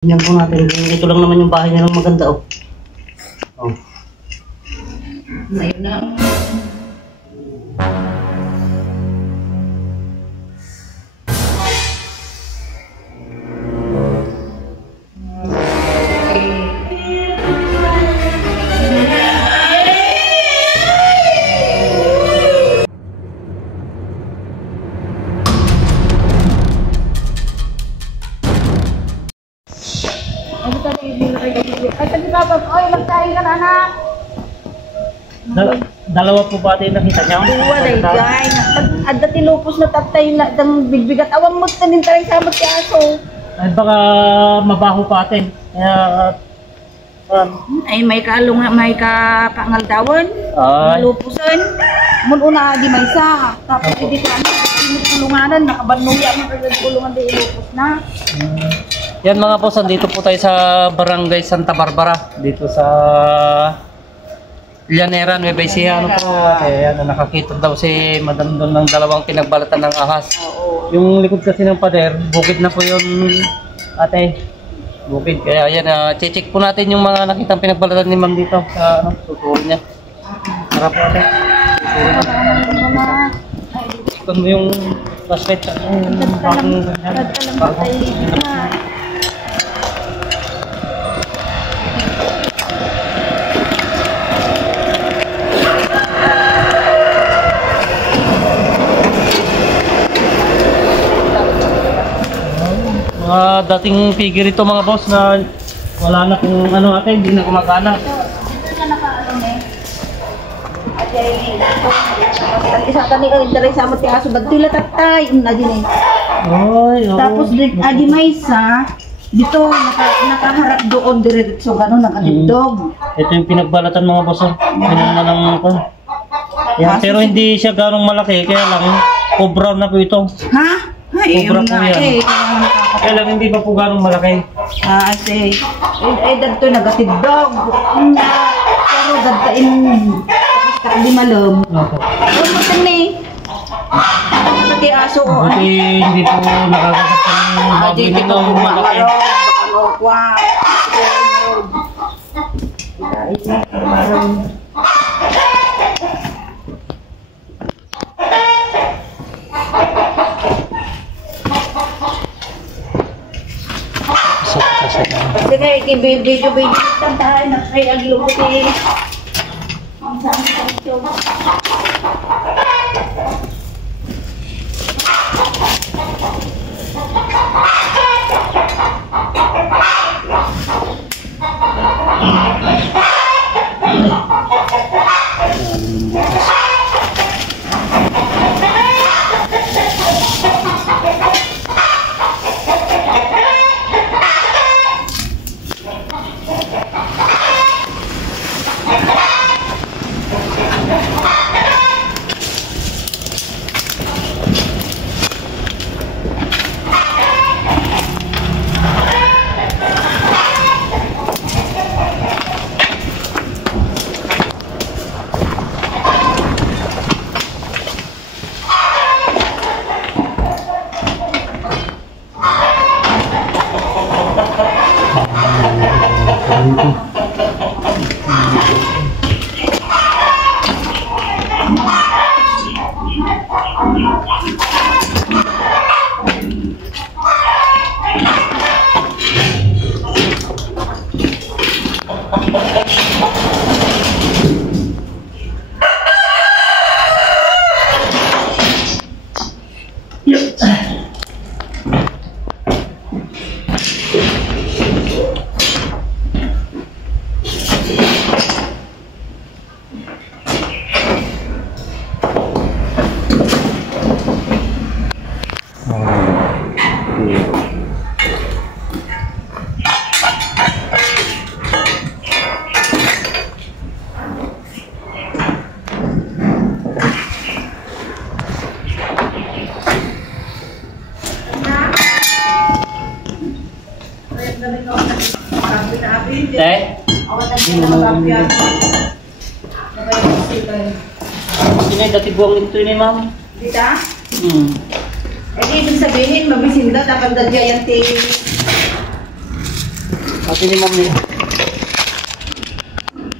Tingnan po natin. Ito lang naman yung bahay niya ng maganda, oh. Oh. Ayun na. Ay, tagkabag. Oy, magkain ka na, anak. Dalawa po ba tayo nakita niya? Walay, gay. Adda tilupos na tatay na dang bigbigat. Awang mo tanin tayo sa amot aso. Ay, baka mabaho pa atin. Kaya, Ay, may kalung, may kapangaldawan. Ay. Lupusan. Mun una di may sa. Tapos hindi ka tinutulunganan. Nakabanuya mo kulungan di ilupos na. yan mga boss, dito po tayo sa Barangay Santa Barbara. Dito sa Llanera, Nueva Ecija, ano po. Kaya nakakita daw si Madam doon ng dalawang pinagbalatan ng ahas. Oo. Yung likod kasi ng pader, bukid na po yun, ate. Bukid. Kaya yan, check po natin yung mga nakitang pinagbalatan ni Ma'am dito sa tuturo niya. Harap po ate. Ikon mo yung flashlight sa bagong dating figure ito mga boss na wala na kung ano ate, hindi na kumagana. Dito ka nakaano eh. Ajay. Isang kanila dari sa amot aso badtula tatay na din eh. Oy, oh. Tapos adi may sa dito nakaharap doon diretso gano'n nakatindog. Ito yung pinagbalatan mga boss. Pinana ng ko. Yan, pero hindi siya ganong malaki, kaya lang brown na po ito. Ha? Ay, Sobra po yan. Kaya lang hindi pa po ganong malaki. Kasi ay dagto nagatindog. Pero dagtain tapos kali malom. Opo. Ano mo tani? Pati aso o Buti hindi po nakakasap ng baboy nito malaki. Wow. Sige, i-video tantahan na kay aglubuti. Ang saan sa ito. Sino yung dati buwang nito yun eh, ma'am? Dita? Eh, ibig sabihin, mabisinda, dapat dadya yan Sabi ni Ma'am niya.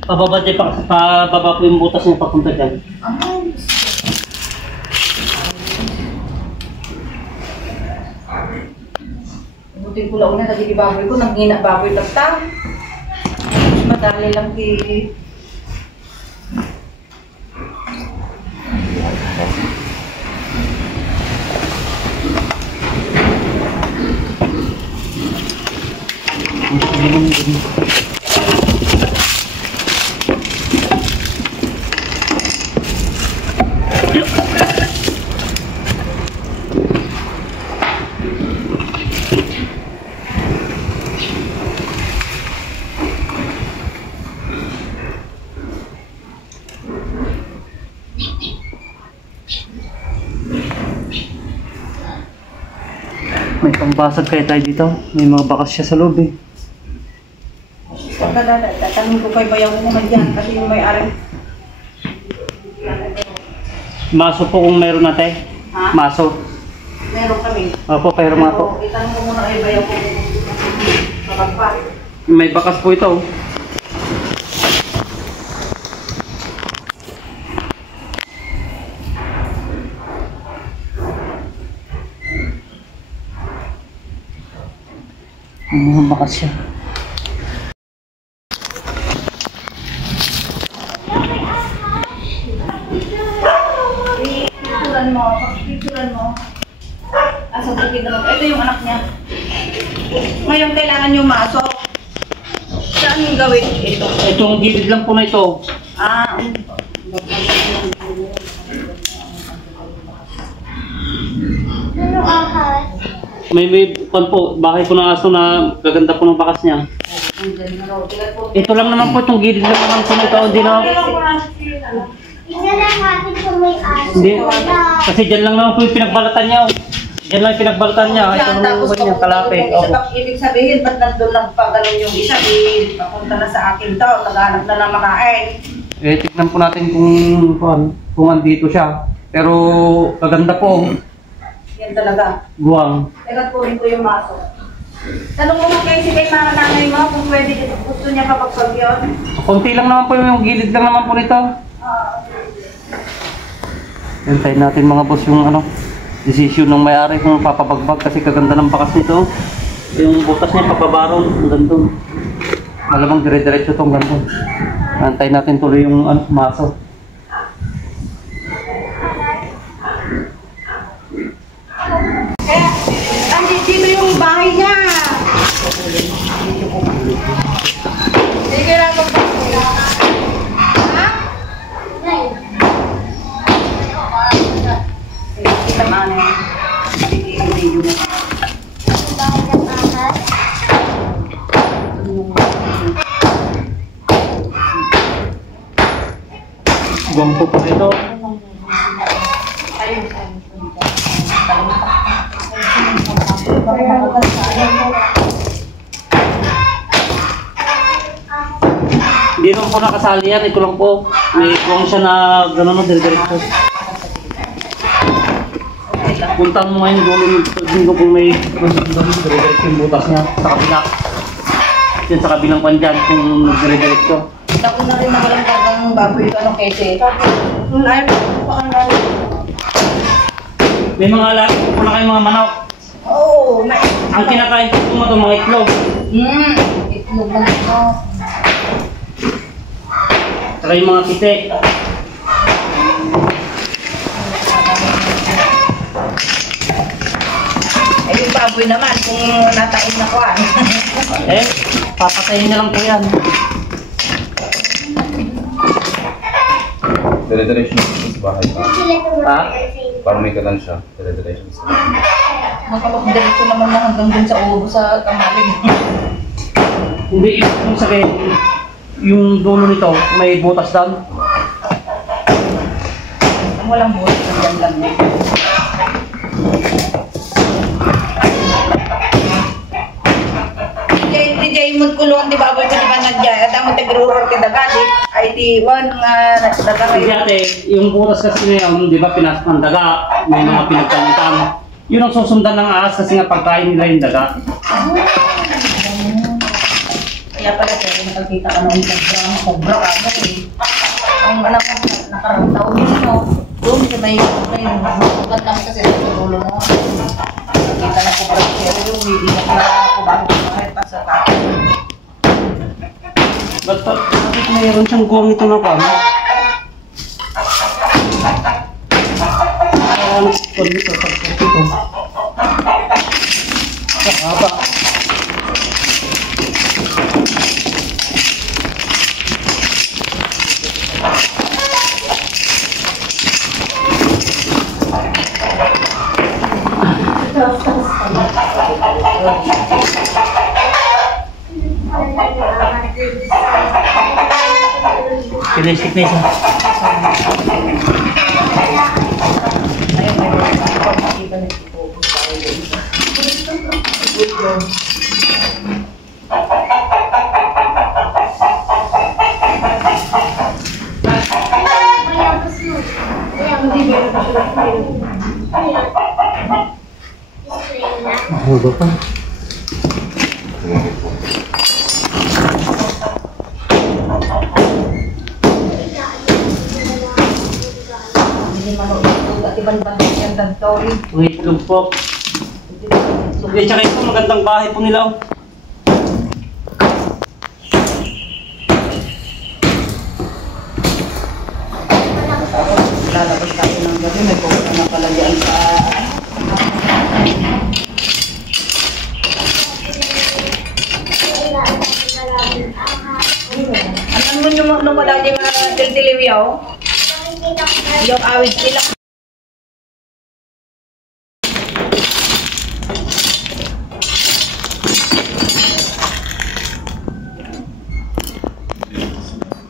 Pababa po yung butas niya papunta dyan. Buti ko lang na lagi baboy ko, nang hina baboy tata. Madali lang ki. May pambasag kaya tayo dito. May mga bakas siya sa loob eh. Tatanong ko kay bayaw ko naman dyan kasi yung may-ari. Maso po kung meron natin. Ha? Maso. Meron kami. Opo, pero nga po. Itanong ko muna kay bayaw ko. Kapagpag. May bakas po ito. May bakas siya. Picturean mo. Sa bukid naman. Ito yung anak niya. Ngayon kailangan yung maso. Saan yung gawin? Ito. Itong gilid lang po na ito. May pan po, bahay po ng aso na gaganda po ng bakas niya. Ito lang naman po, itong gilid lang naman po nito. Hindi na. Hindi. Kasi dyan lang naman po yung pinagbalatan niya. Dyan lang yung pinagbalatan niya. Ito naman po niya, kalapit. Ibig sabihin, ba't nandun lang pa ganun yung isa? Papunta na sa akin to, naghanap na ng makain. Tignan po natin kung andito siya. Pero kaganda po. Yan talaga. Guwang. Teka po rin ko yung maso. Tanong mo nga kayo si kay mga nanay mo kung pwede gusto niya papagpag yun. Konti lang naman po yung gilid lang naman po nito. Hintayin natin mga boss yung decision ng may-ari kung papabagbag kasi kaganda ng bakas nito. Yung butas niya papabaron hanggang doon. Malamang dire-diretso itong ganito. Hintayin natin tuloy yung maso. Dito yung bahay niya. Sige lang po. Ha? Kita mana? Video mo. Guwang po pa ito. Hindi naman po nakasali yan, ito lang po. May kung siya na gano'n dire-diretso. Puntahan mo ngayon dulo yung kung may dire-diretso yung butas niya sa kabila. Yan sa kabilang kwan dyan kung dire-diretso. Ako na rin na walang kagang baboy ito, kese. Ay, May mga alaga po na kayong mga manok. Oo, Ang kinakain po mo ito mga itlog. Itlog lang ito. Saka yung mga kite. Ay, yung baboy naman, kung natain na ko Papatayin niya lang po yan. Dire-diretso sa bahay pa. Ha? Parang may kalan siya. Dire-diretso sa bahay. Makapag-diretso naman na hanggang dun sa ulo sa kamalig. Hindi, yung sabihin, yung dulo nito, may butas down. Walang buhay, hanggang lang niya. DJ Mood kulungan di baboy ko di ba nagyaya. Damo tagruhor ka daga di. IT1 nga daga Kasi ngayon. ate, yung butas kasi ngayon, di ba pinasok ng daga, may mga pinagkalitan. Yun ang susundan ng ahas kasi nga pagkain nila yung daga. Kaya pala, pero nakakita ka noon sa drama, cobra ka mo eh. Ang anak ko, nakarang taon din, no? Doon sa may magkat kami kasi sa dulo mo. Nakita na cobra pero yung umiiyak na ako bago kumahin pa sa tayo. Bakit mayroon siyang guwang ito na kami? Ano ko dito sa ito? Haba. Kilisik na isa. Ayun, may pag-iba na ito. Mahaba pa. Hindi man ito, iban-ban yung tantoy. Wait lang po. Okay, tsaka ito magandang bahay po nila. Lalabas tayo ng gabi, may pumunta na pala dyan sa... Ano mo yung mga wala dyan mga dildiliwiyaw? Yung awit sila.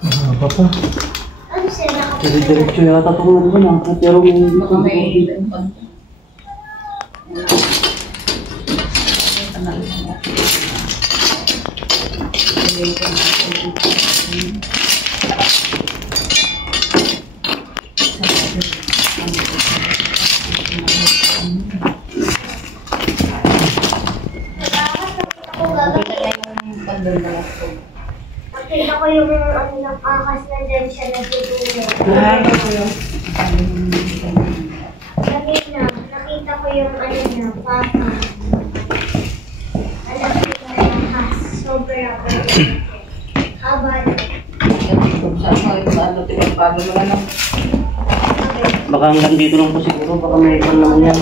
Mahaba pa. Diretso yata ito nga naman ah. Pero may... Nakita ko yung ano ng akas na dyan siya natutulog. Kanina, nakita ko yung ano na, papa. Alam ko yung akas. Sobrang haba na. Baka hanggang dito lang po siguro. Baka may ipan naman yan.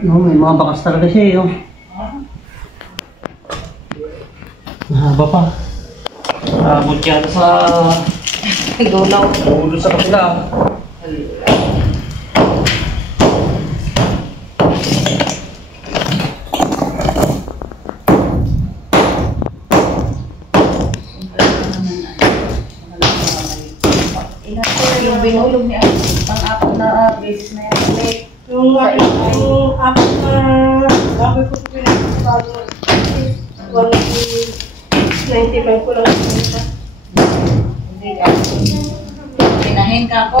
No, may mga bakas talaga siya eh. Oh. Mahaba pa. Abot yata sa... Gulaw. Ulo sa kapila. Yung binulog niya, pang-apat na beses na yan. Yung apat na bago ko pinagsasabi, 195 ko lang ito. Hindi ka. Pinahin ka ako.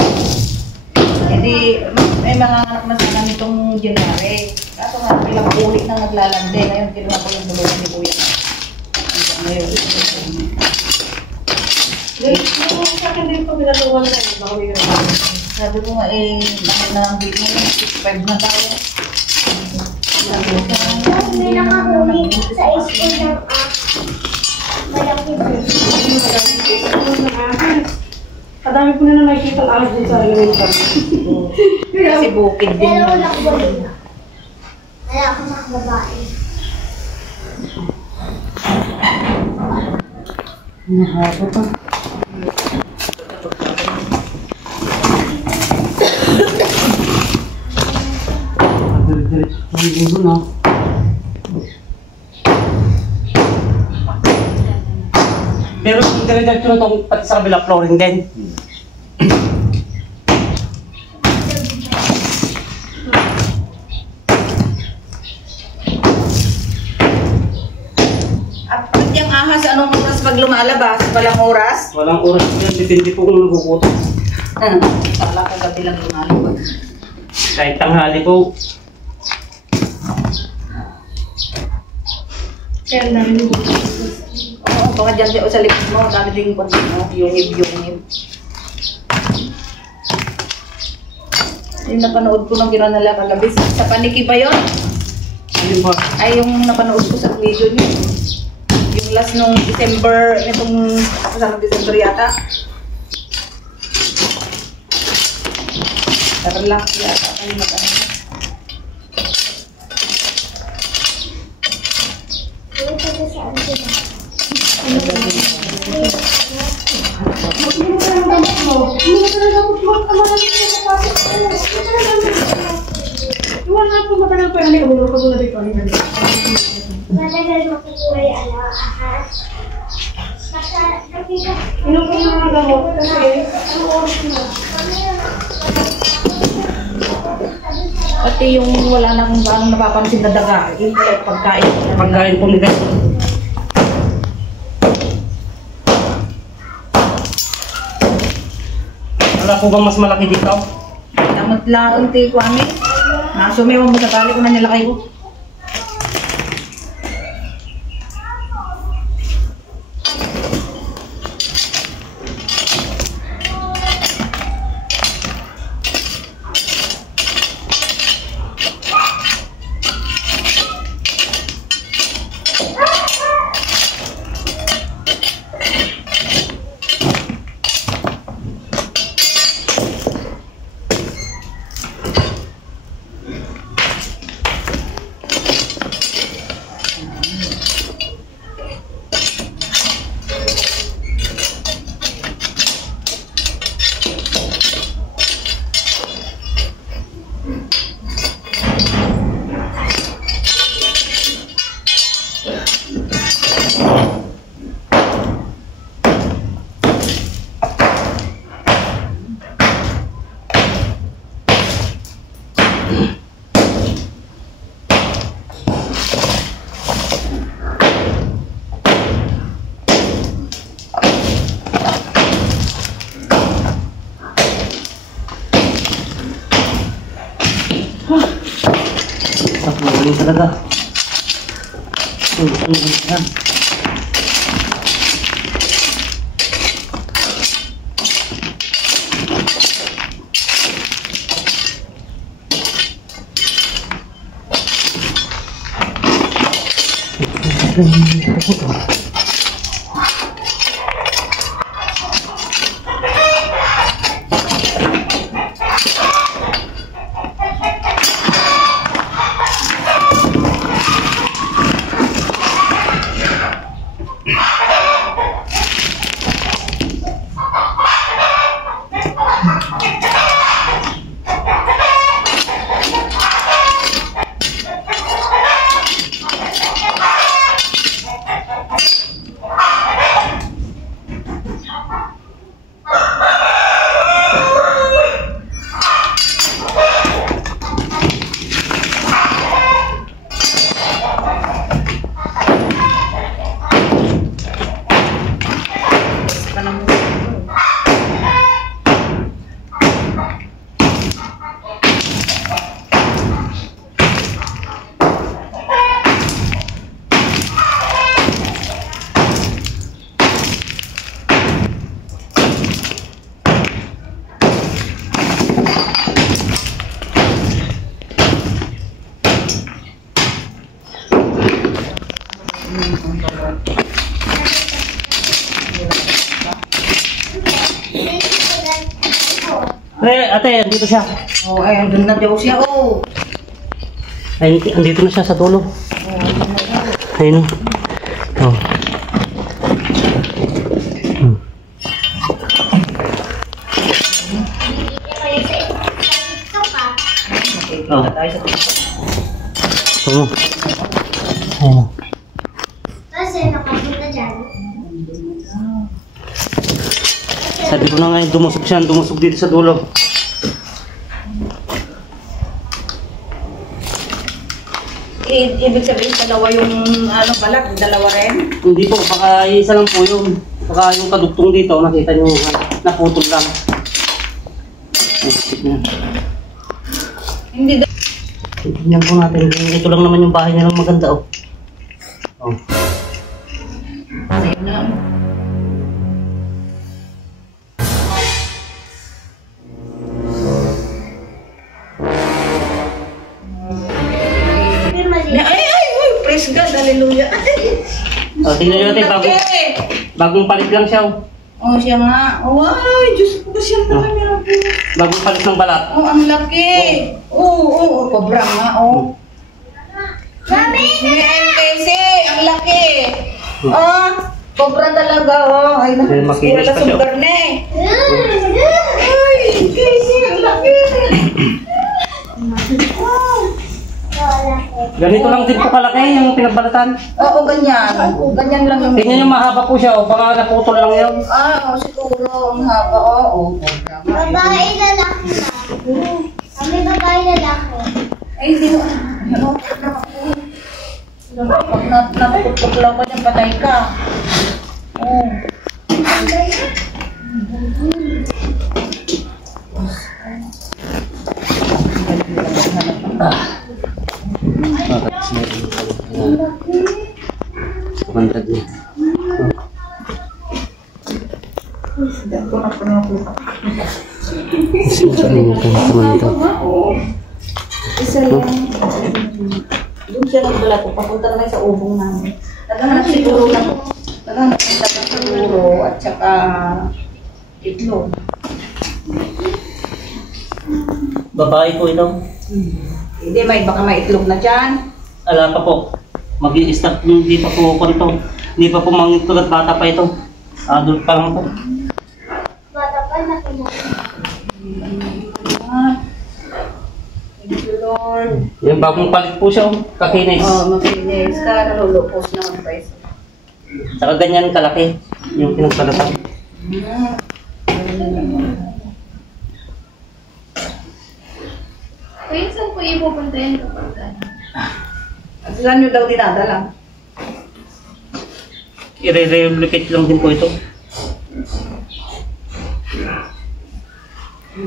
Hindi, may mga anak na sana nitong January. Kaso nga, ilang ulit na naglalande. Ngayon, kinuha ko yung bulungan ni Kuya. Ngayon, Yung sa akin din po pinatuwan na yung bago yun. sabi ko nga bakit na ang big mo, 5 na tayo. May nakahuli sa school ng malaki din. Kadami po na nakikita ang ahas din sa elementary. Kasi bukid din. Pero wala ko ba yun? Wala ako mga babae. Mahaba pa. Diretso na. Pero yung dire-diretso na itong pati sa kabila, flooring din. At pag yung ahas, anong oras pag lumalabas? Walang oras? Walang oras po yan, depende po kung nagugutot. Kala ko gabi lang lumalabas. Kahit tanghali po. Kaya ang dami yung Oo, baka dyan siya o sa likod mo, dami din kung mo, yungib. Yung napanood ko ng ginawa nila kagabi, sa paniki ba yun? Ayun ba? Ay, yung napanood ko sa video niyo. Yung last nung December, itong kasama December yata. Tarlac yata kayo mag-ano. Iwan na po matagal pa yung halika mo. Lurko na dito. Matagal mo kikuha yung ahas. Basta, nakita. Inom ko yung mga gamot kasi ano oras na? Pati yung wala nang anong napapansin na daga, yung pagkain. Pagkain po nila. Wala po bang mas malaki dito? Damat lang ti ko amin. Nasumiwan mo sa tali ko na nilakay ko. Magaling talaga. Yan. Ate, andito siya. Oh, ay, andun na daw siya, oh. Ay, andito na siya sa dulo. Ayun. Oh. Oh. Tayo sa Oh. Ayun. Kasi nakapunta dyan. Sabi ko na nga, dumusog siya, dumusog dito sa dulo. Ibig sabihin, dalawa yung balat, dalawa rin? Hindi po, baka isa lang po yun. Baka yung kadugtong dito, nakita nyo, naputol lang. Hindi daw. Tignan po natin, ito lang naman yung bahay niya lang maganda, oh. Oh. Ayun na. Ay, praise God, hallelujah. Oh, tingnan nyo natin, bagong palit lang siya, oh. Oh, siya nga. Oh, ay, Diyos ko, siya naman meron po. Bagong palit ng balat. Oh, ang laki. Oo, cobra nga, oh. Mami! MKC, ang laki. Oh, cobra talaga, oh. Ay, makinis pa siya. Sugar na eh. Ay, MKC, ang laki. Ganito lang din po kalaki yung pinagbalatan. Oo, ganyan. Ganyan lang yung... Tingnan nyo, mahaba po siya, oh. Baka naputol lang yun. Oo, siguro. Ang haba, oo. Babae lalaki na. Kami babae lalaki. Ay, hindi mo. Pag naputuklaw ka dyan, patay ka. Oo. Bakit siya yung 200 niya. Isa lang. Doon siya nagbalat. Papunta naman sa ubong namin. Naghahanap siguro na po. Naghahanap ng siguro at saka itlog. Babae po ito. Hindi, baka may itlog na dyan. Ala pa po. Mag-i-start hindi pa po konto. Hindi pa po mangitulad, bata pa ito. Adult pa lang po. Bata pa na kinakain. Thank you, Lord. Yung bagong palit po siya, oh. Kakinis. Makinis ka. Nalulupos na ang price. Saka ganyan kalaki yung pinagbalatan. Kuya, saan po ipupuntahin kapag At saan nyo daw dinadala? I-replicate lang din po ito.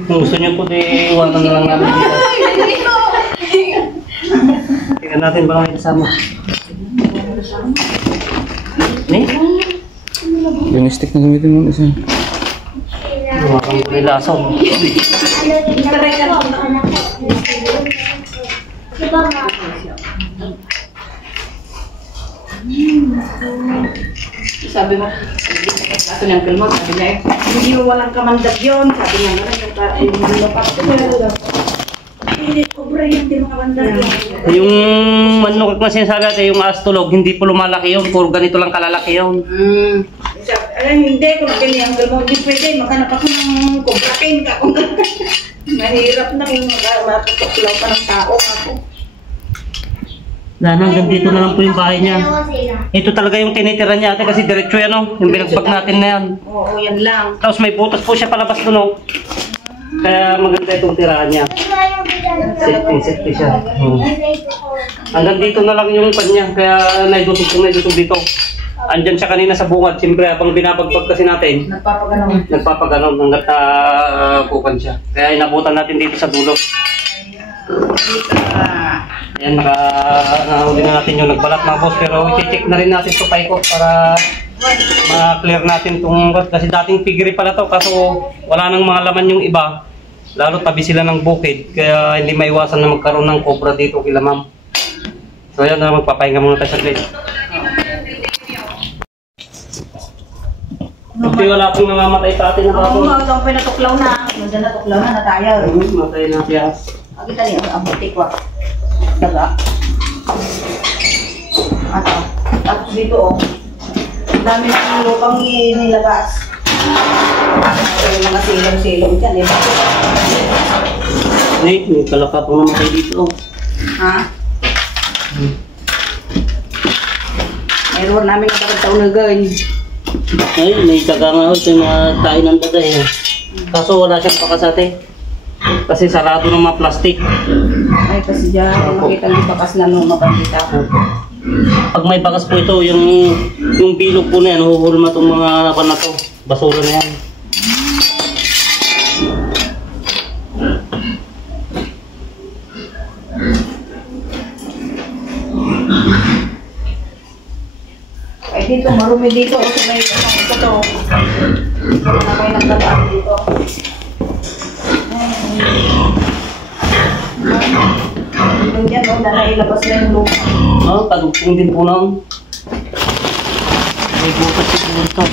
Kung gusto niyo po, di iwanan na lang namin dito. Tingnan natin baka may kasama. Ni? Yung stick na gamitin mo isa. Mukhang may lasaw. Taray ka lang. Diba nga? Sabi mo, kaso ng kalmo, sabi niya hindi mo walang kamandag yun. Sabi niya, yung manok hindi, cobra yun, hindi mo kamandag yun. Yung manok na sinasabi natin, yung astolog, hindi po lumalaki yun. Puro ganito lang kalalaki yun. Hindi, kung ganyan, kalmo, hindi pwede. Maghanap ako ng cobra king ka. Mahirap na kung makatuklaw pa ng tao ako. Dahil hanggang dito na lang po yung bahay niya. Dalawa sila. Ito talaga yung tinitira niya ate kasi diretso yan, oh. Yung binagbag natin na yan. Oo, yan lang. Tapos may butas po siya palabas doon, oh. Kaya maganda itong tirahan niya. Diba yung bigyan ko? Safety siya. Hanggang dito na lang yung pan niya. Kaya naidutog dito. Andyan siya kanina sa bungad. Siyempre, habang binabagpag kasi natin, nagpapaganon hanggat kukan siya. Kaya inabutan natin dito sa dulo. Ayan, nakahuli na natin yung nagbalat ng boss. Pero i-check na rin natin ito paikot para ma-clear natin itong kasi dating piggery pala to kaso wala nang mga laman yung iba. Lalo tabi sila ng bukid. Kaya hindi maiwasan na magkaroon ng cobra dito kila ma'am. So ayan na, magpapahinga muna tayo saglit. Kasi wala pong namamatay sa atin na bago. Oo, itong pinatuklaw na. Nandiyan natuklaw na tayo. Matay na siya. Kita niyo, ang butik wa. Daga. Ato. Tapos dito, oh. Ang dami ng lupang nilabas. Yung mga silong-silong dyan, eh. May kalaka pong namatay dito. Ha? Mayroon namin nakakataon na ganyan. Ay, may daga nga ho. Ito yung mga tain ng daga eh. Kaso wala siyang bakas ate. Kasi sarado ng mga plastic. Ay, kasi dyan, makita yung bakas na nung mabandita ko. Pag may bakas po ito, yung bilog po na yan, huhulma itong mga laban na to. Basura na yan. Ay, dito, marumi dito. Kasi may ito to. Na kayo nagtataan dito. Yung dyan, oh, na ilabas na yung lupa. Tagugpong din po lang. May butas yung butas.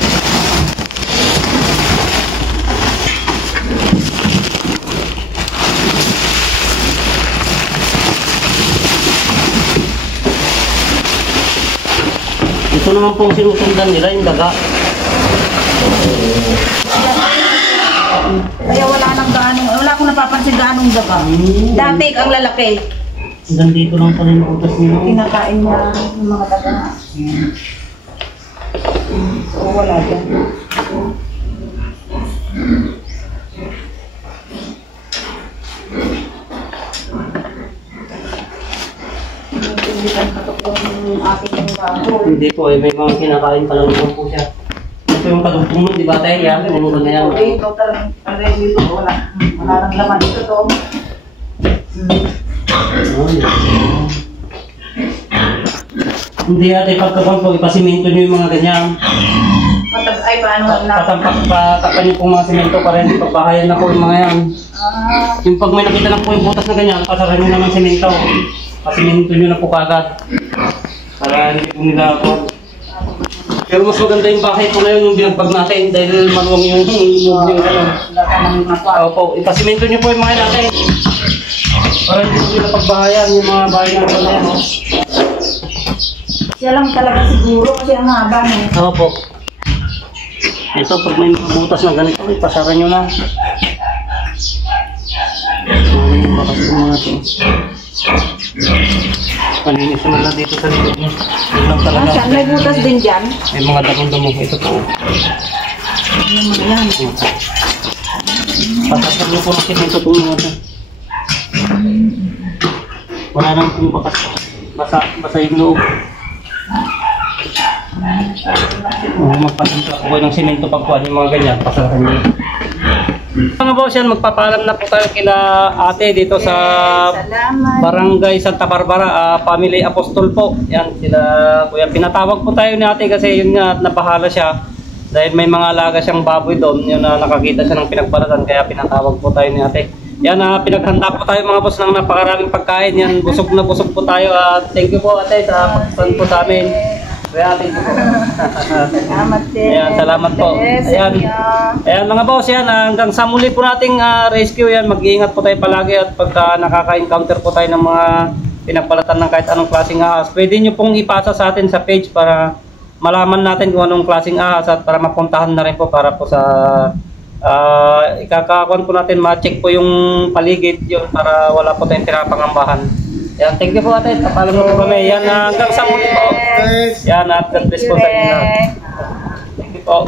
Ito naman pong sinusundan nila, yung daga. Kaya wala nang gaano, wala akong napapansin gaanong daga. Dati ang lalaki. Hanggang dito lang pala yung butas nila. Kinakain niya yung mga daga. So wala dyan. Hindi patok yung ating baboy. Hindi po, may mga kinakain pa lang po siya. Ito yung kadugtong nun, di ba tayo? Yan, ano ba na yan? Ito talagang dito. Wala nang laman dito to. Hindi ate, pagkapan po, ipasiminto nyo yung mga ganyan. Ay, paano na? Patakpan nyo pong mga simento para hindi pagbahayan na po yung mga yan. Yung pag may nakita na po yung butas na ganyan, pasaran nyo naman simento. Pasiminto nyo na po kagad. Para hindi po nila ako. Pero mas maganda yung bahay po na yun, yung binagbag natin dahil maluwang yung move yung gano'n. Opo, ipasiminto nyo po yung mga natin. Para hindi po nila pagbahayan yung mga bahay na ito na yan. Siya lang talaga siguro kasi ang haba niya. Opo. Ito, pag may mga butas na ganito, ipasara nyo na. Yung bakas ko mga ito. Malinis naman na dito sa likod niya. Yun lang talaga. Saan may butas din dyan? May mga damong-damong. Ito po. Ano mga yan? Pasasar nyo po ng simento po mga ito. Wala nang pong bakas. Basa yung loob. Magpasimpla po kayo ng simento pagkuhan yung mga ganyan. Pasaran nyo. Mga boss yan, magpapaalam na po tayo kila ate dito sa Salamat. Barangay Santa Barbara, Family Apostol po. Yan, sila kuya. Pinatawag po tayo ni ate kasi yun nga, nabahala siya. Dahil may mga alaga siyang baboy doon, yun na nakakita siya ng pinagbalatan, kaya pinatawag po tayo ni ate. Yan, pinaghanda po tayo mga boss ng napakaraming pagkain. Yan, busog na busog po tayo. Thank you po ate sa pagpunta po sa amin. Kaya thank you po. Salamat din. Ayan, salamat po. Ayan. Ayan mga boss, yan, hanggang sa muli po nating rescue yan, mag-iingat po tayo palagi at pagka nakaka-encounter po tayo ng mga pinagbalatan ng kahit anong klaseng ahas, pwede nyo pong ipasa sa atin sa page para malaman natin kung anong klaseng ahas at para mapuntahan na rin po para po sa ikakakuan po natin, ma-check po yung paligid yun para wala po tayong tinapangambahan. Yan, thank you po ate, kapalam mo po kami. Yan, hanggang sa muli po. Yan, at God bless po sa inyo. Thank you po.